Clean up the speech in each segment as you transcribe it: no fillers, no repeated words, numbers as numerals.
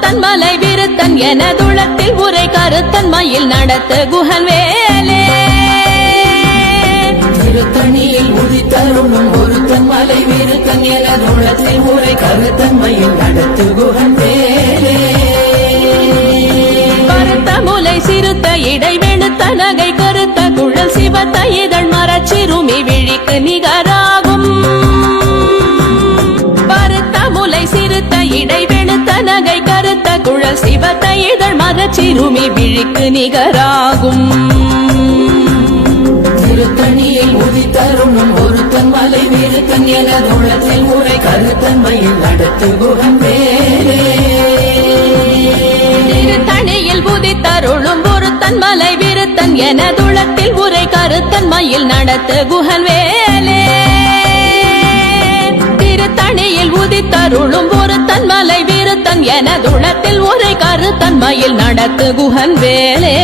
ஒருத்தன் மலை விருத்தன் எனதுளத்தில் உரை கருத்தன் மயில் நடத்த குஹன் வேலே திருத்தணியில் உதித்தருளும் ஒருத்தன் மலை விருத்தன் எனதுளத்தில் உரை கருத்தன் மயில் நடத்து குஹன் வேலே கருத்த முலை சிறுத்த இடை வெளுத்த நகை கருத்த குழல் சிவத்த இதழ் மரச்சிறுமி விழிக்கு நிகராகும் பருத்த முலை சிறுத்த இடை வெளுத்த நகை கருத்த குழல் சிவத்த இதழ் மரச்சிறுமி விழிக்கு நிகராகும் திருத்தணியில் உதித்தருளும் ஒருத்தன் மலை விருத்தன் எனதுளத்தில் உரை கருத்தன் மயில் நடத்து குஹன் வேலே திருத்தணியில் உதித்தருளும் ஒருத்தன் மலை விருத்தன் எனதுளத்தில் உரை கருத்தன் மயில் நடத்து குஹன் வேலே திருத்தணியில் உதித்தருளும் ஒருத்தன் மலை விருத்தன் எனதுளத்தில் உரை கருத்தன் மயில் நடத்து குஹன் வேலே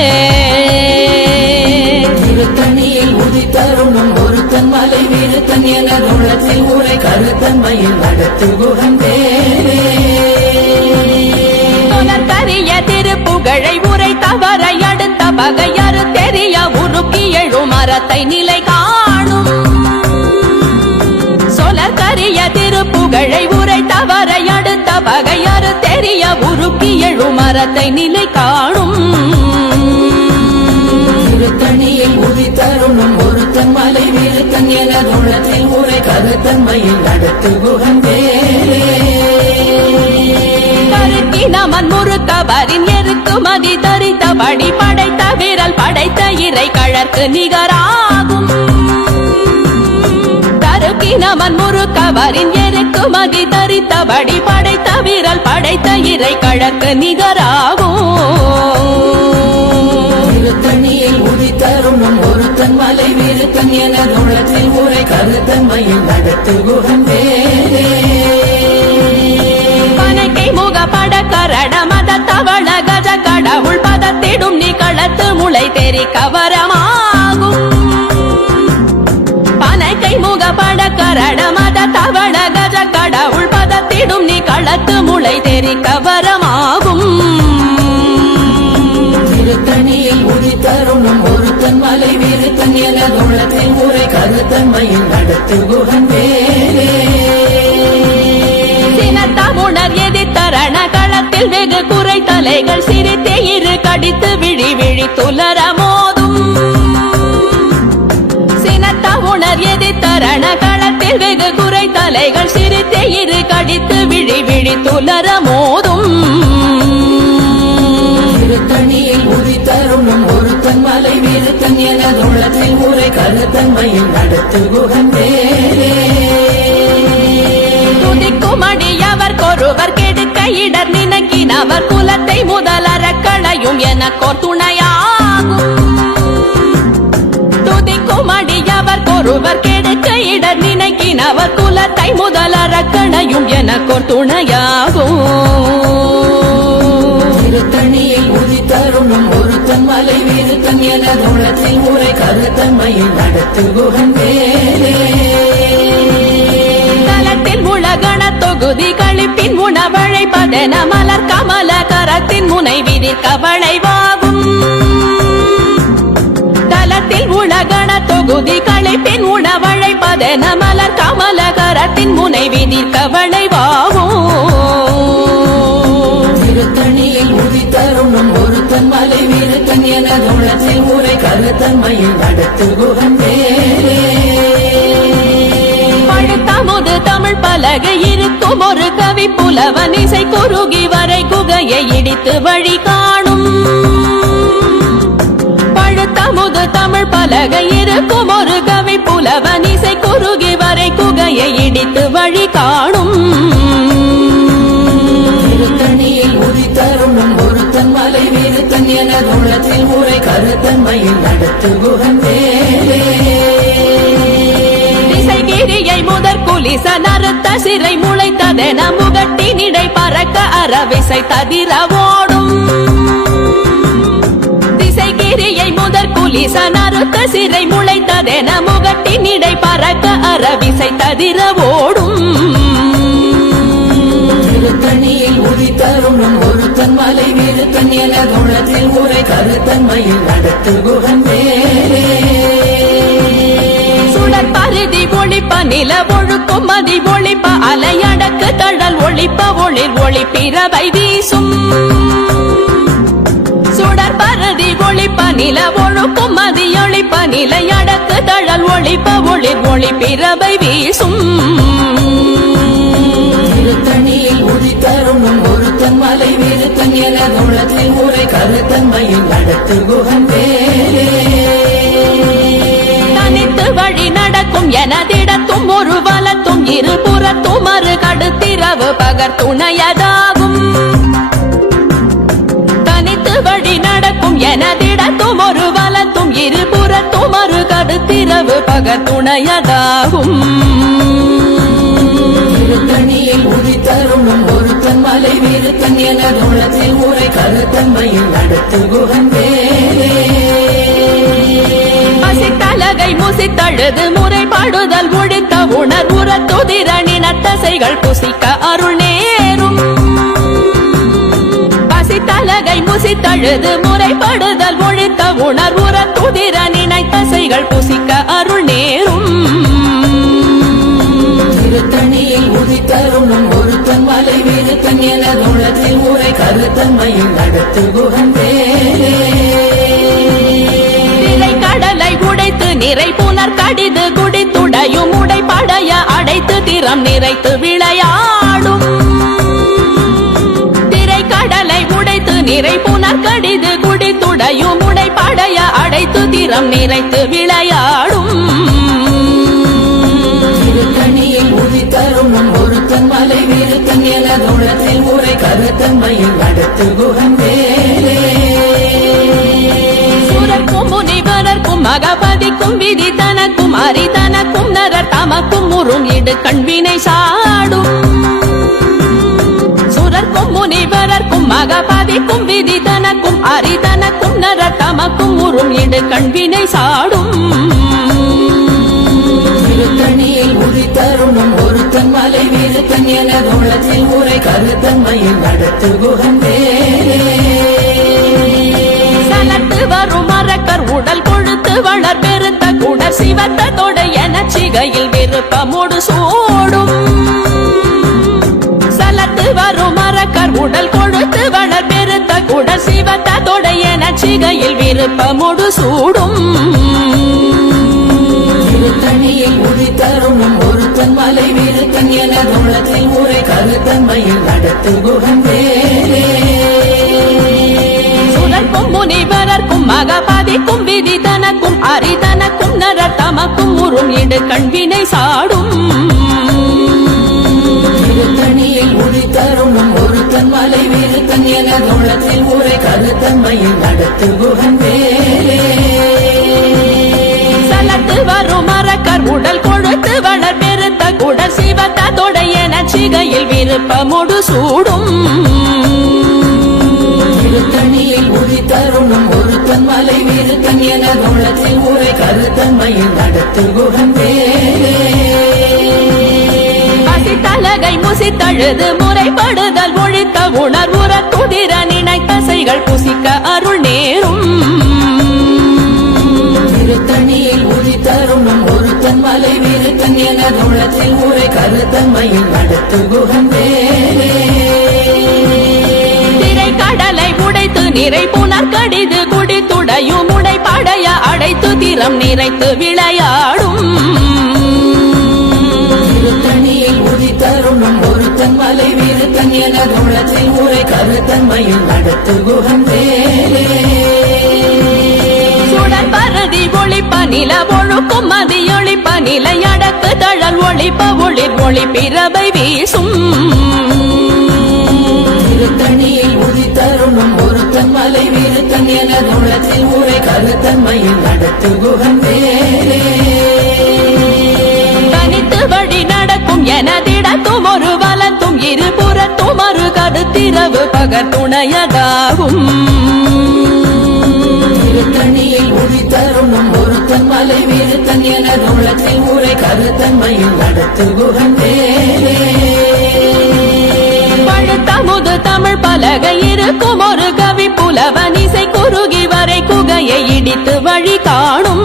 திருத்தணியில் உதித்தருளும் ஒருத்தன் மலை விருத்தன் எனதுளத்தில் உரை கருத்தன் மயில் நடத்து குஹன் வேலே கரிய திருப்புகழை உரை தவறை அடுத்த பகையறு தெரிய உருக்கி எழும் மரத்தை நிலை காணும் சொலற்கரிய திருப்புகழை உரை தவறை அடுத்த பகையறு தெரிய உருக்கி எழும் மரத்தை நிலை காணும் திருத்தணியில் உதித்தருளும் ஒருத்தன் மலை விருத்தன் எனதுளத்தில் உரை கருத்தன் மயில் நடத்து குஹன் வேலே நமன் முறுக்கவரின் எருக்குமதி தரித்தபடி படைத்த விரல் படைத்த இறை கழற்கு நிகராகும் தருக்கினமன் முறுக்கவரின் எருக்குமதி தரித்தபடி படைத்த விரல் படைத்த இறை கழற்கு நிகராகும் திருத்தணியில் உதித்தருளும் ஒருத்தன் மலை விருத்தன் எனதுளத்தில் உரை கருத்தன் மயில் நடத்து குஹன் வேலே முகப்பட கரட மத தவள கஜ கடவுள் பதத்திடும் நீ களத்து முளை தெரி கவரமாகும் பனைக்கை முகப்பட கரட மத தவள கஜ கடவுள் பதத்திடும் நீ களத்து முளை தெரி கவரமாகும் திருத்தணியில் உதித்தருளும் ஒருத்தன் மலை விருத்தன் எனதுளத்தில் உரை கருத்தன் மயில் நடத்து குஹன் வேலே உணர் எதிர்த்தரண களத்தில் வெகு குறை தலைகள் சிரித்தே இரு கடித்து விழி விழி துலர மோதும் சினத்த உணர் எதிர்த்தரண களத்தில் வெகு குறை தலைகள் சிரித்தே இரு கடித்து விழி விழி துலர மோதும் திருத்தணியில் உதித்தருளும் ஒருத்தன் மலை விருத்தன் எனதுளத்தில் உரை கருத்தன் மயில் நடத்து குஹன் வேலே துதிக்குமடியவர் கொருவர் கெடுக்க இடர் நினைக்கினவர் குலத்தை முதலற களையும் எனக்கோர் துணையாகும் துதிக்குமடியவர் கொருவர் கெடுக்க இடர் நினைக்கினவர் குலத்தை முதலற களையும் எனக்கோர் துணையாகும் திருத்தணியில் உதித்தருளும் ஒருத்தன் மலை விருத்தன் எனதுளத்தில் உரை கருத்தன் மயில் நடத்து குஹன் வேலே உலகண தொகுதி கழிப்பின் உணவழைப்பதென மலர் கமல கரத்தின் முனை விதிர் கவளைவாகும் தலத்தில் உலகண தொகுதி கழிப்பின் உணவழைப்பதென மலர் கமல கரத்தின் முனை விதிர் கவளைவாகும் திருத்தணியில் உதித்தருளும் ஒருத்தன் மலை விருத்தன் எனதுளத்தில் உரை கருத்தன் மயில் நடத்து குஹன் வேலே தமுது தமிழ் பலகை இருக்கும் ஒரு கவி புலவன் இசை குறுகி வரை குகையை இடித்து வழி காணும் பழுத்தமுது தமிழ் பலகை இருக்கும் ஒரு கவி புலவன் இசை குறுகி வரை குகையை இடித்து வழி காணும் திருத்தணியில் உதித்தருளும் ஒருத்தன் மலை விருத்தன் எனதுளத்தில் உரை கருத்தன் மயில் நடத்து குஹன் வேலே கிரியை முதற் குலிச நறுத்த சிறை முளைத்ததென முகட்டினிடை பறக்க அறவிசை ததிர ஓடும் திசைகிரியை முதற் குலிச நறுத்த சிறை முளைத்ததென முகட்டினிடை பறக்க அறவிசை ததிர ஓடும் திருத்தணியில் உதித்தருளும் ஒரு விருத்தன் என குணத்தில் உரை கருத்தன்மையில் நடத்து குகன் வேலே பருதி ஒளிப்ப நில ஒழுக்கும் மதி ஒளிப்ப அலையடக்கு தழல் ஒளிப்ப ஒளிர் ஒளிப்பிரவை வீசும் சுடர் பருதி ஒளிப்ப நில ஒழுக்கும் மதி ஒளிப்ப நிலையடக்கு தழல் ஒளிப்ப ஒளிர் ஒளிப்பிரவை வீசும் திருத்தணியில் உதித்தரும் ஒருத்தன் மலை விருத்தன் என குணத்தில் உரை கருத்தன்மையில் நடத்து குகன் வேலே வழி நடக்கும் எனதிடத்தும் ஒரு வலத்தும் இருபுறத்தும் மறு கடுத்திரவு பகர் துணையதாகும் தனித்து வழி நடக்கும் எனதிடத்தும் ஒரு வலத்தும் இருபுறத்தும் மறு கடுத்திரவு பகர் துணையதாகும் திருத்தணியில் உதித்தரும் ஒருத்தன் மலை விருத்தன் என குணத்தில் உரை கருத்தன்மையில் நடத்து குகன் வேலே தலகை முசித்தழுது முறைப்பாடுதல் ஒழித்த உணர்வுற துதிரணின தசைகள் புசிக்க அருள் நேரும் பசித்தலகை முசித்தழுது முறைப்படுதல் ஒழித்த உணர்வுற துதிரணின தசைகள் புசிக்க அருள் நேரும் திருத்தணியில் உதித்தரும் ஒருத்தன் மலை விருத்தன் என குணத்தில் உரை கருத்தன்மையில் நடத்து குகன் வேலே கடலை உடைத்து நிறை புனர் கடிது குடித்துடையும் உடைப்படைய அடைத்து திறம் நிறைத்து விளையாடும் திரை கடலை உடைத்து நிறை புனர் கடிது குடித்துடையும் உடைப்படைய அடைத்து திறம் நிறைத்து விளையாடும் திருத்தணியில் உதித்தரும் ஒருத்தன் மலை விருத்தன் என குணத்தில் உரை கருத்தன்மையில் நடத்து குகன் வேலே முனிவரர்க்கும் மகபதிக்கும் விதி தனக்கும் அரி தனக்கும் நரர் தமக்கும் முறும் இடு கண்வினை சாடும் சுரர்க்கும் முனிவரர்க்கும் மகபதிக்கும் விதி தனக்கும் அரி தனக்கும் நரர் தமக்கும் முறும் இடு கண்வினை சாடும் திருத்தணியில் உதித்தரும் ஒருத்தன் மலை விருத்தன் என குணத்தில் உரை கருத்தன்மையில் நடத்து குகன் வேலே வரும் மரக்கர் உடல் கொழுத்து வளர் பெருத்த குடர் சிவத்த தொடை என சிகையில் விருப்பமோடு சூடும் சலத்து வரும் மரக்கர் உடல் கொழுத்து வளர் பெருத்த குடர் சிவத்த தொடை என சிகையில் விருப்பமோடு சூடும் திருத்தணியில் உதித்தரும் ஒருத்தன் மலை விருத்தன் என குணத்தில் உரை கருத்தன்மையில் நடத்து குகன் வேலே முனிவரர்க்கும் மகபதிக்கும் விதி தனக்கும் அரி தனக்கும் நரர் தமக்கும் முறும் இடு கண்வினை சாடும் திருத்தணியில் உதித்தரும் ஒருத்தன் மலை விருத்தன் என குணத்தில் உரை கருத்தன்மையில் நடத்து குகன் வேலே சலத்து வரும் மரக்கர் உடல் கொழுத்து வளர் பெருத்த குடர் சிவத்த தொடை என சிகையில் விருப்பமோடு சூடும் திருத்தணியில் உதித்தரும் ஒருத்தன் மலை விருத்தன் என குணத்தில் உரை கருத்தன்மையில் நடத்து குகன் வேலே பசித்தலகை முசித்தழுது முறைப்படுதல் ஒழித்த உணர்வுற துதிர நினைத்த தசைகள் புசிக்க அருள் நேரும் திருத்தணியில் உதித்தரும் ஒருத்தன் மலை விருத்தன் என குணத்தில் உரை கருத்தன்மையில் நடத்து குகன் வேலே கடலை உடைத்து நிறை புனர் கடிது குடித்துடையும் உடைப்படைய அடைத்து திறம் நிறைத்து விளையாடும் திருத்தணியில் உதித்தரும் ஒருத்தன் மலை விருத்தன் என குணத்தில் உரை கருத்தன்மையில் நடத்து குகன் வேலே சுடர் பருதி ஒளிப்ப நில ஒழுக்கும் மதி ஒளிப்ப நிலையடக்கு தழல் ஒளிப்ப ஒளிர் ஒளிப்பிரவை வீசும் திருத்தணியில் உதித்தரும் ஒருத்தன் மலை விருத்தன் என குணத்தில் உரை கருத்தன்மையில் நடத்து குகன் வேலே தனித்து வழி நடக்கும் எனதிடத்தும் ஒரு வலத்தும் இருபுறத்தும் மறு கடுத்திரவு பகர் துணையதாகும் திருத்தணியில் உதித்தரும் ஒருத்தன் மலை விருத்தன் என குணத்தில் உரை கருத்தன்மையில் நடத்து குகன் வேலே பழுத்த முது தமிழ் பலகை இருக்கும் ஒரு கவி புல புலவன் இசை குறுகி வரை குகையை இடித்து வழி காணும்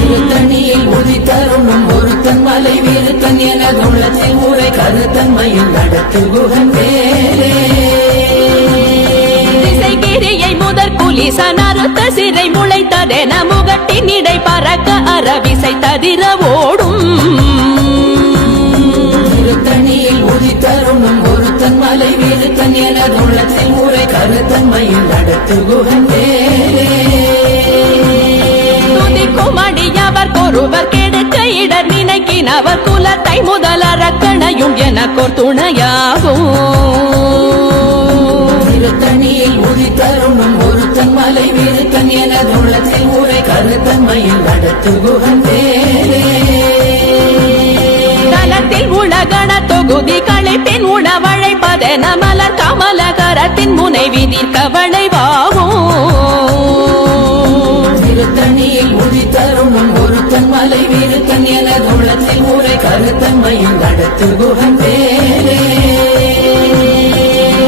திருத்தணியில் உதித்தருணும் ஒருத்தன் மலை வீருத்தன் எனது உள்ளத்தில் ஊரை கருத்தன்மையில் நடத்து குகன் வேலே திசைகிரியை முதற் புலிசன் அறுத்த சிறை முளைத்ததென முகட்டின் இடை பறக்க அரவிசை ததிர ஓடும் திருத்தணியில் உதித்தருணும் ஒருத்தன் மலை வீருத்தன் எனது உள்ளத்தில் ஊரை கருத்தன்மையில் நடத்து குகன் வேலே துதிக்கும் அடியவர் ஒருவர் கெடுக்க இடர் நினைக்கினவர் குலத்தை முதல் அரக்கணையும் எனக்கோர் துணையாகும் திருத்தணியில் உதித்தருணும் ஒருத்தன் மலை வீருத்தன் எனது உள்ளத்தில் ஊரை கருத்தன்மையில் நடத்து குகன் வேலே தலத்தில் உலகண தொகுதி களைப்பின் உணவழைப்பதென மலர் கமலகரத்தின் முனை விதிர்க்க வளைவாகும் திருத்தணியில் உதித்தருணும் ஒருத்தன் மலை வீருத்தன் எனது உள்ளத்தில் ஊரை கருத்தன்மையில் நடத்து குகன் வேலே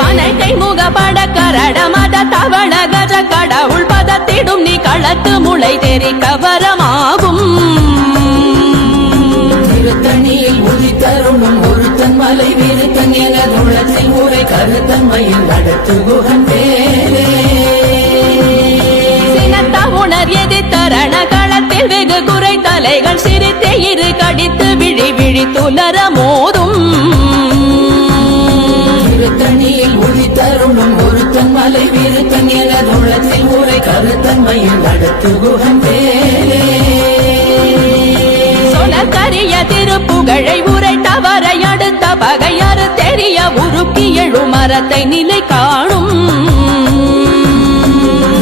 அனைத்தை முகப்பட கரட மத தவள கஜ கடவுள் பதத்திடும் நீ களத்து முளை தெரிக்க வரமாகும் திருத்தணியில் உதித்தருணும் ஒருத்தன் மலை வீருத்தன் எனது உள்ளத்தில் ஊரை கருத்தன்மையில் நடத்து குகன் வேலே சினத்த உணர் எதிர்த்தரண களத்தில் வெகு குறை தலைகள் சிரித்தே இரு கடித்து விழி விழி துலர மோதும் திருத்தணியில் உதித்தருணும் ஒருத்தன் மலை வீருத்தன் எனது உள்ளத்தில் ஊரை கருத்தன்மையில் நடத்து குகன் வேலே சொலக்கரிய திருப்புகழை உரை தவறை அடுத்த பகையறு தெரிய உருக்கி எழு மரத்தை நிலை காணும்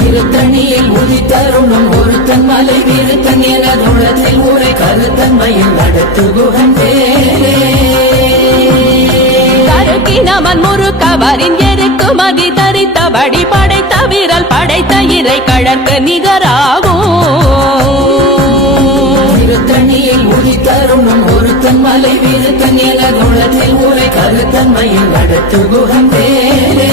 திருத்தணியில் உதித்தருணும் ஒருத்தன் மலை வீருத்தன் எனது உள்ளத்தில் ஊரை கருத்தன்மையில் நடத்து குகன் வேலே கருக்கினவன் முறுக்கவரின் எருக்கு மதி தரித்தபடி படைத்த வீரல் படைத்த இறை கழற்கு நிகராகும் திருத்தணியில் உதித்தருணும் ஒருத்தன் மலை வீருத்தன் எனது உள்ளத்தில் ஊரை கருத்தன்மையில் நடத்து குகன் வேலே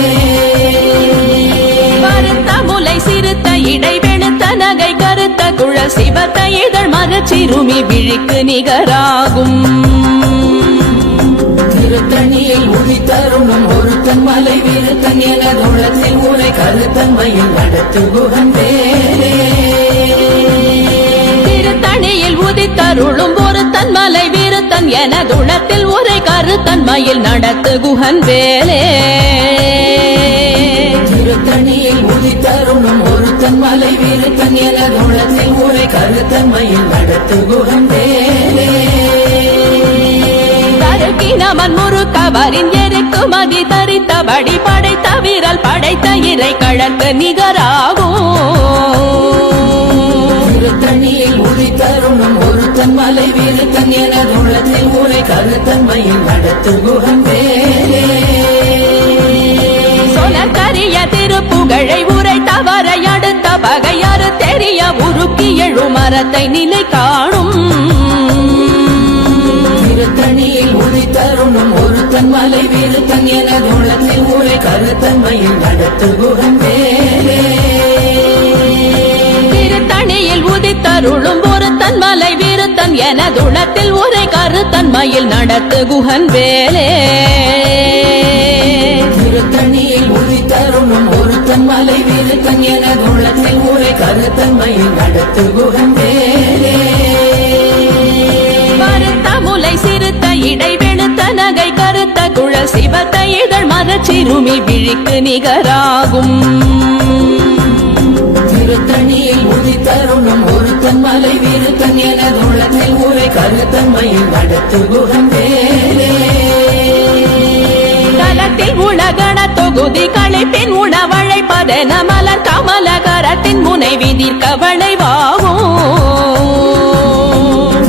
கருத்த முலை சிறுத்த இடை வெளுத்த நகை கருத்த குழல் சிவத்த இதழ் மரச்சிறுமி விழிக்கு நிகராகும் திருத்தணியில் உதித்தருணும் ஒருத்தன் மலை வீருத்தன் எனது உள்ளத்தில் ஊரை கருத்தன்மையில் நடத்து குகன் வேலே திருத்தணியில் உதித்தருளும் ஒருத்தன் மலை வீருத்தன் எனதுளத்தில் உரை கருத்தன்மையில் நடத்து குகன் வேலே திருத்தணியில் உதித்தருணும் ஒருத்தன் மலை வீருத்தன் எனது உள்ளத்தில் ஊரை கருத்தன்மையில் நடத்து குகன் வேலே கருக்கினவன் முறுக்கவரின் எருக்கு மதி தரித்தபடி படைத்த வீரல் படைத்த இறை கழற்கு நிகராகும் திருத்தணியில் உதித்தருணும் ஒருத்தன் மலை வீருத்தன் எனது உள்ளத்தில் ஊரை கருத்தன்மையில் நடத்து குகன் வேலே சொலக்கரிய திருப்புகழை உரை தவறை அடுத்த பகையறு தெரிய உருக்கி எழு மரத்தை நிலை காணும் திருத்தணியில் உதித்தருணும் ஒருத்தன் மலை வீருத்தன் எனது உள்ளத்தில் ஊரை கருத்தன்மையில் நடத்து குகன் வேலே திருத்தணியில் உதித்தருளும் ஒருத்தன் மலை வீருத்தன் எனதுளத்தில் உரை கருத்தன்மையில் நடத்து குகன் வேலே திருத்தணியில் உதித்தருணும் ஒருத்தன் மலை வீருத்தன் எனது உள்ளத்தில் ஊரை கருத்தன்மையில் நடத்து குகன் வேலே கருத்த முலை சிறுத்த இடை வெளுத்த நகை கருத்த குழல் சிவத்த இதழ் மரச்சிறுமி விழிக்கு நிகராகும் திருத்தணியில் உதித்தருணும் ஒருத்தன் மலை வீருத்தன் எனது உள்ளத்தில் ஊரை கருத்தன்மையில் நடத்து குகன் வேலே தலத்தில் உலகண தொகுதி களைப்பின் உணவழைப்பதென மலர் கமலகரத்தின் முனை விதிர்க்க வளைவாகும்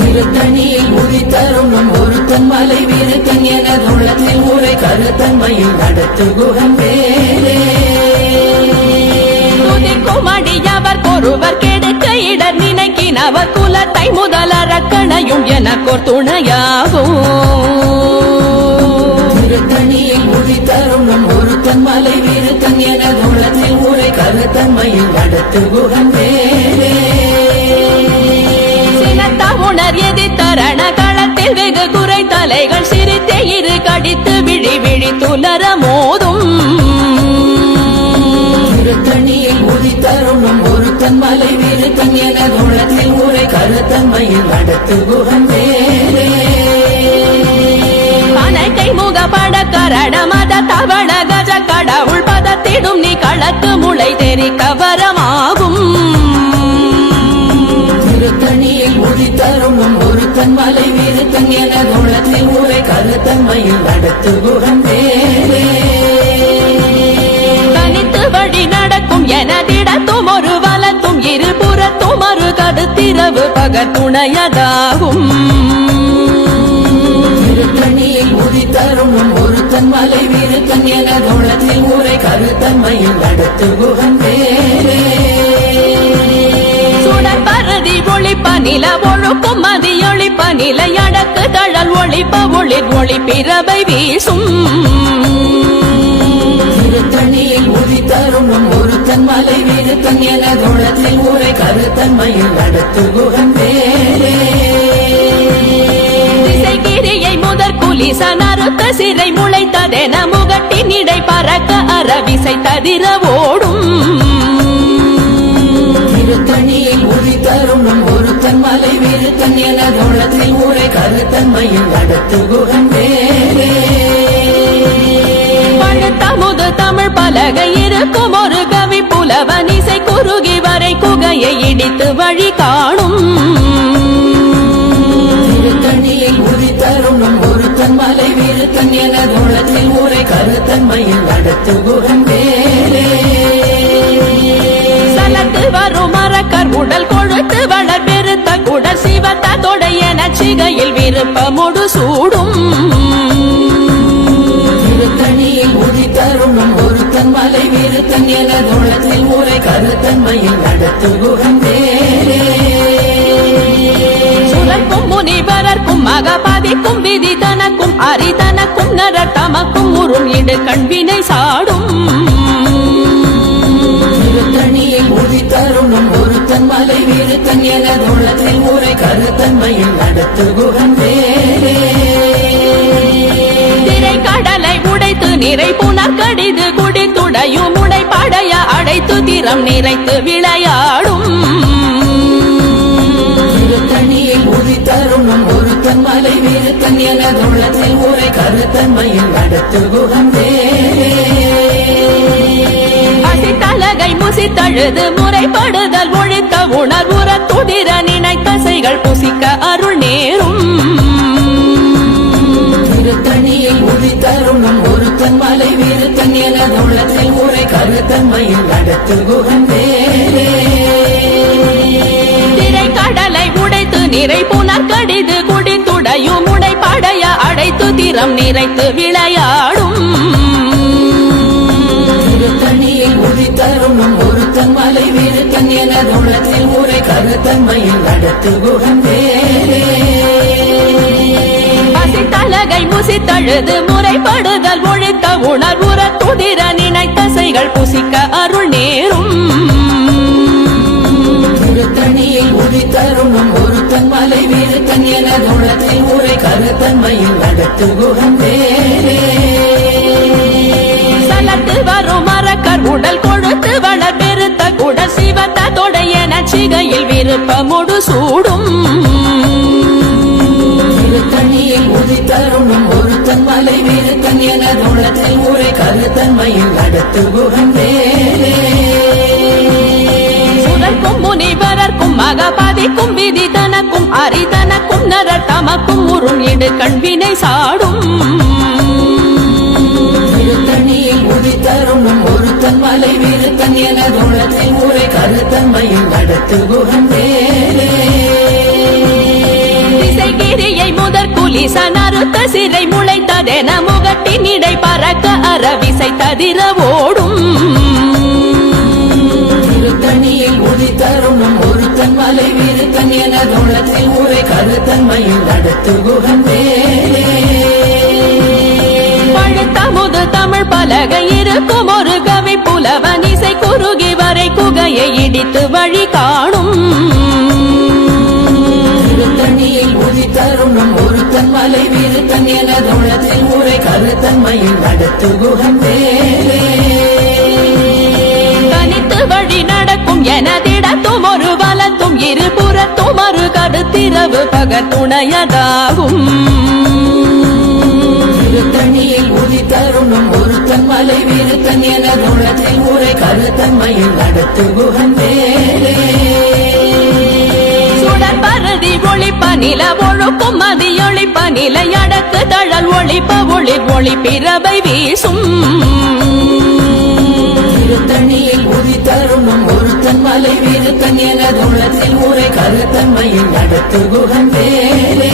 திருத்தணியில் உதித்தருணும் ஒருத்தன் மலை வீருத்தன் எனது உள்ளத்தில் ஊரை கருத்தன்மையில் நடத்து குகன் வேலே துதிக்கும் அடியவர் ஒருவர் கெடுக்க இடர் நினைக்கினவர் குலத்தை முதல் அரக்கணையும் எனக்கோர் துணையாகும் திருத்தணியில் உதித்தருணும் ஒருத்தன் மலை வீருத்தன் விருத்தன் என தோளத்தில் ஊரை கருத்தன்மையில் நடத்து குகன் வேலே உணர் எதி தரண களத்தில் வெகு குறை தலைகள் சிரித்தே இரு கடித்து விழி விழி துலர மோதும் திருத்தணியில் உதித்தருணும் ஒருத்தன் மலை விருத்தன் என தோளத்தில் ஊரை கருத்தன்மையில் நடத்து குகன் வேலே கணக்கை முகப்பட கரண மத தவள கஜ கடவுள் பதத்திடும் நீ களத்து முளை தெரி கவரமாகும் திருத்தணியில் உதித்தருணும் ஒருத்தன் மலை விருத்தன் என தோளத்தில் ஊரை கருத்தன்மையில் நடத்து குகன் வேலே தனித்து வழி நடக்கும் எனதிடத்தும் ஒரு வலத்தும் இருபுறத்தும் ஒரு கடுத்திரவு பகத்துணையதாகும் திருத்தணியில் உதித்தருணும் ஒருத்தன் மலை விருத்தன் என தோளத்தில் ஊரை கருத்தன்மையில் நடத்து குகன் வேலே பரதி ஒளிப்ப நில ஒழுக்கும் மதியொளிப்ப நிலை அடக்கு தழல் ஒளிப்ப ஒளிர் ஒளி பிறவை வீசும் திருத்தணியில் உதித்தருணும் ஒருத்தன் மலை விருத்தன் என தோளத்தில் ஊரை கருத்தன்மையில் நடத்து குகன் வேலே திசைகிரியை முதற் குலிச நறுத்த சிறை முளைத்ததென முகட்டின் இடை பறக்க அறவிசை ததிர ஓடும் திருத்தணியில் உதித்தருணும் ஒருத்தன் மலை விருத்தன் என தோளத்தில் ஊரை கருத்தன்மையில் நடத்து குகன் வேலே பழுத்தமுது தமிழ் பலகை இருக்கும் ஒரு கவி புலவன் இசை குறுகி வரை குகையை இடித்து வழி காணும் திருத்தணியில் உதித்தருணும் ஒருத்தன் மலை விருத்தன் என தோளத்தில் ஊரை கருத்தன்மையில் நடத்து குகன் வேலே சலத்து வரும் மரக்கர் உடல் கொழுத்து வளர் பெருத்த குடல் சிவத்த தொடையன சிகையில் விருப்பமுடு சூடும் திருத்தணியில் உதித்தருணும் ஒருத்தன் மலை விருத்தன் என தோளத்தில் ஊரை கருத்தன்மையில் நடத்து குகன் வேலே சுழற்கும் முனிவரர்க்கும் மகபாதிக்கும் விதி தனக்கும் அரிதனக்கும் நரர் தமக்கும் உறும் இடு கண்வினை சாடும் திருத்தணியில் உதித்தருணும் ஒருத்தன் மலை விருத்தன் என தோளத்தில் ஊரை கருத்தன்மையில் நடத்து குகன் வேலே திரை கடலை உடைத்து நிறை புனர் கடிது குடித்துடையும் உடை படைய அடைத்து திறம் நிறைத்து விளையாடும் திருத்தணியில் உதித்தருணும் ஒருத்தன் மலை விருத்தன் என தோளத்தில் ஊரை கருத்தன்மையில் நடத்து குகன் வேலே தலகை முசித்தழுது முறைப்படுதல் ஒழித்த உணர்வுற துதிர நினைத்தசைகள் புசிக்க அருள் நேரும் திருத்தணியில் உதித்தருணும் ஒருத்தன் மலை விருத்தன் என தோளத்தில் ஊரை கருத்தன்மையில் நடத்து குகன் வேலே திரை கடலை உடைத்து நிறை புனர் கடிது குடித்துடையும் உடை படைய அடைத்து திறம் நிறைத்து விளையாடும் திருத்தணியில் உதித்தருணும் ஒருத்தன் மலை விருத்தன் என தோளத்தில் ஊரை கருத்தன்மையில் நடத்து குகன் வேலே தலகை முசித்தழுது முறைப்படுதல் ஒழித்த உணர்வுற துதிர நினைத்தசைகள் புசிக்க அருள் நேரும் திருத்தணியில் உதித்தருணும் ஒருத்தன் மலை விருத்தன் என தோளத்தில் ஊரை கருத்தன்மையில் நடத்து குகன் வேலே சலத்து வரும் மரக்கர் உடல் கொழுத்து வளர் பெருத்த குடல் சிவத்த தொடையன சிகையில் விருப்பமுடு சூடும் திருத்தணியில் உதித்தருணும் ஒருத்தன் மலை விருத்தன் என தோளத்தில் ஊரை கருத்தன்மையில் நடத்து குகன் வேலே சுழற்கும் முனிவரர்க்கும் மகபாதிக்கும் விதி தனக்கும் அரிதனக்கும் நரர் தமக்கும் உறும் இடு கண்வினை சாடும் திருத்தணியில் உதித்தருணும் ஒருத்தன் மலை விருத்தன் என தோளத்தில் ஊரை கருத்தன்மையில் நடத்து குகன் வேலே திசைகிரியை முதற் குலிச நறுத்த சிறை முளைத்ததென முகட்டின் இடை பறக்க அறவிசை ததிர ஓடும் திருத்தணியில் உதித்தருணும் ஒருத்தன் மலை விருத்தன் என தோளத்தில் ஊரை கருத்தன்மையில் நடத்து குகன் வேலே பழுத்தமுது தமிழ் பலகை இருக்கும் ஒரு கவி புல புலவன் இசை குறுகி வரை குகையை இடித்து வழி காணும் திருத்தணியில் உதித்தருணும் ஒருத்தன் மலை விருத்தன் எனதுள்ளத்தில் உரை கருத்தன்மையில் நடத்து குகன் வேலே தனித்து வழி நடக்கும் எனதிடத்தும் ஒரு வலத்தும் இருபுறத்தும் ஒரு கருத்திரவு பகத்துணையதாகும் திருத்தணியில் உதித்தருணும் ஒருத்தன் மலை விருத்தன் எனதுள்ளத்தில் உரை கருத்தன்மையில் நடத்து குகன் வேலே சுடற்பருதி ஒளிப்ப நில ஒழுக்கும் மதியொளிப்ப நிலை அடக்கு தழல் ஒளிப்ப ஒளிர் ஒளி பிறவை வீசும் திருத்தணியில் உதித்தருணும் ஒருத்தன் மலை விருத்தன் எனதுள்ளத்தில் உரை கருத்தன்மையில் நடத்து குகன் வேலே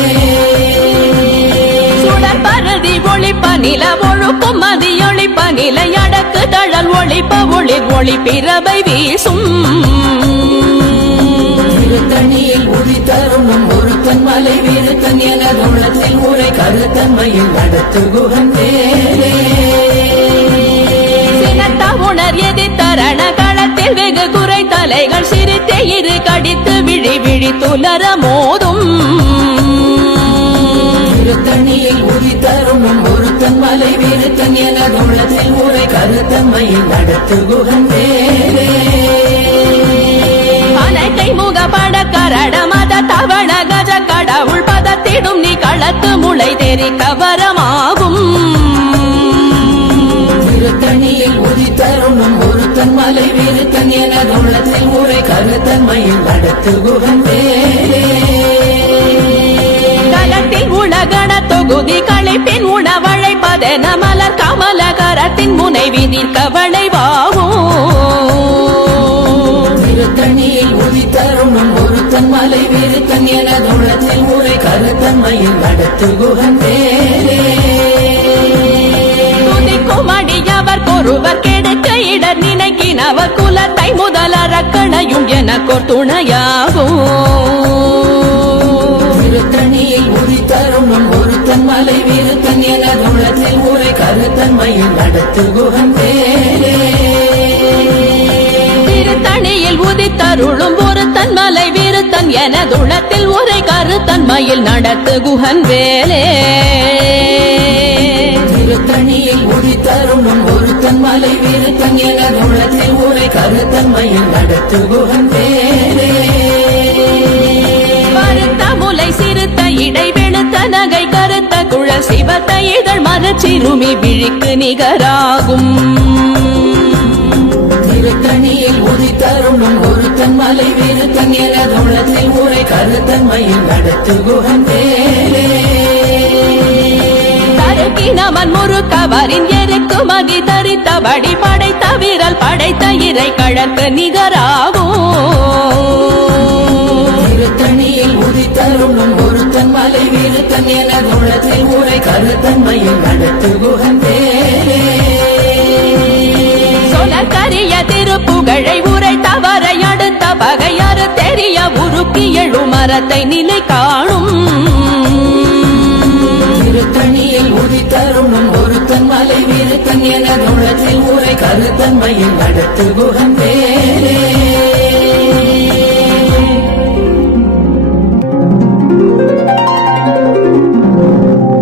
சுடற்பருதி ஒளிப்ப நில ஒழுக்கும் மதியொளிப்ப நிலை அடக்கு தழல் ஒளிப்ப ஒளிர் ஒளி பிறவை வீசும் திருத்தணியில் உதித்தருணும் ஒருத்தன் மலை விருத்தன் எனதுள்ளத்தில் உரை கருத்தன்மையில் நடத்து குகன் வேலே சினத்த உணர் எதிர்த்தரண களத்தில் வெகு குறை தலைகள் சிரித்தே இரு கடித்து விழி விழி துலர மோதும் திருத்தணியில் உதித்தருணும் ஒருத்தன் மலை விருத்தன் எனதுள்ளத்தில் உரை கருத்தன்மையில் நடத்து குகன் வேலே அனைக்கை முகப்பட கரட மத தவள கஜ கடவுள் பதத்திடும் நீ களத்து முளை தெரி கவரமாகும் திருத்தணியில் உதித்தருணும் ஒருத்தன் மலை விருத்தன் எனதுள்ளத்தில் உரை கருத்தன்மையில் நடத்து குகன் வேலே களத்தில் உலகண தொகுதி களைப்பின் உணவழைப்பதென மலர் கமல கரத்தின் முனை விதிர் கவளைவாகும் திருத்தணியில் உதித்தருணும் ஒருத்தன் மலை விருத்தன் எனதுள்ளத்தில் உரை கருத்தன்மையில் நடத்து குகன் வேலே துதிக்கும் அடியவர் ஒருவர் கெடுக்க இடர் நினைக்கினவர் குலத்தை முதலறக்கணையும் எனக்கோர் துணையாகும் திருத்தணியில் உதித்தருணும் ஒருத்தன் மலை விருத்தன் எனதுள்ளத்தில் உரை கருத்தன்மையில் நடத்து குகன் வேலே திருத்தணியில் உதித்தருளும் ஒருத்தன் மலை விருத்தன் எனதுளத்தில் உரை கருத்தன்மையில் நடத்து குகன் வேலே திருத்தணியில் உதித்தருணும் ஒருத்தன் மலை விருத்தன் எனதுள்ளத்தில் உரை கருத்தன்மையில் நடத்து குகன் வேலே மறுத்த முலை சிறுத்த இடை வெளுத்த நகை கருத்த குழல் சிவத்த இதழ் மரச்சிறுமி விழிக்கு நிகராகும் திருத்தணியில் உதித்தருணும் ஒருத்தன் மலை விருத்தன் எனதுள்ளத்தில் உரை கருத்தன்மையில் நடத்து குகன் வேலே தருக்கினவன் முறுக்கவரின் எருக்கு மதி தரித்தபடி படைத்த விரல் படைத்த இறை கழற்கு நிகராகும் திருத்தணியில் உதித்தருணும் ஒருத்தன் மலை விருத்தன் எனதுள்ளத்தில் உரை கருத்தன்மையில் நடத்து குகன் வேலே சொலக்கரிய திருப்புகழை உரை தவறை அடுத்த பகையாறு தெரிய உருக்கி எழு மரத்தை நிலை காணும் திருத்தணியில் உதித்தருணும் ஒருத்தன் மலை விருத்தன் எனதுள்ளத்தில் உரை கருத்தன்மையில் நடத்து குகன் வேலே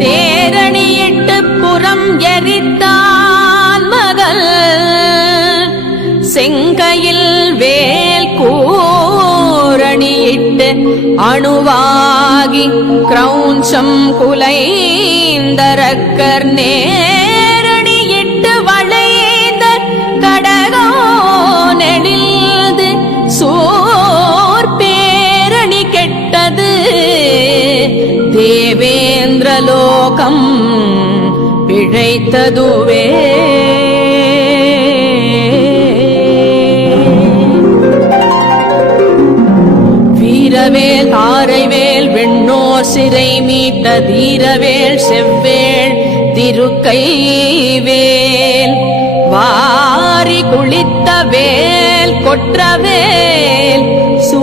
தேரணியிட்டு புறம் எரித்தான் மகள் செங்கையில் வேல் கூரணியிட்டு அணுவாகி கிரௌஞ்சம் குலைந்தரக்கர் நேரணியிட்டு வளைந்த கடகோ நெடில்து சோர் பேரணி கெட்டது தேவேந்திரலோகம் பிழைத்ததுவே வீரவேல் தாரைவேல் வெண்ணோர் சிறை மீட்ட தீரவேல் செவ்வேள் திருக்கைவேல் வாரி குளித்த வேல் கொற்றவேல் சூ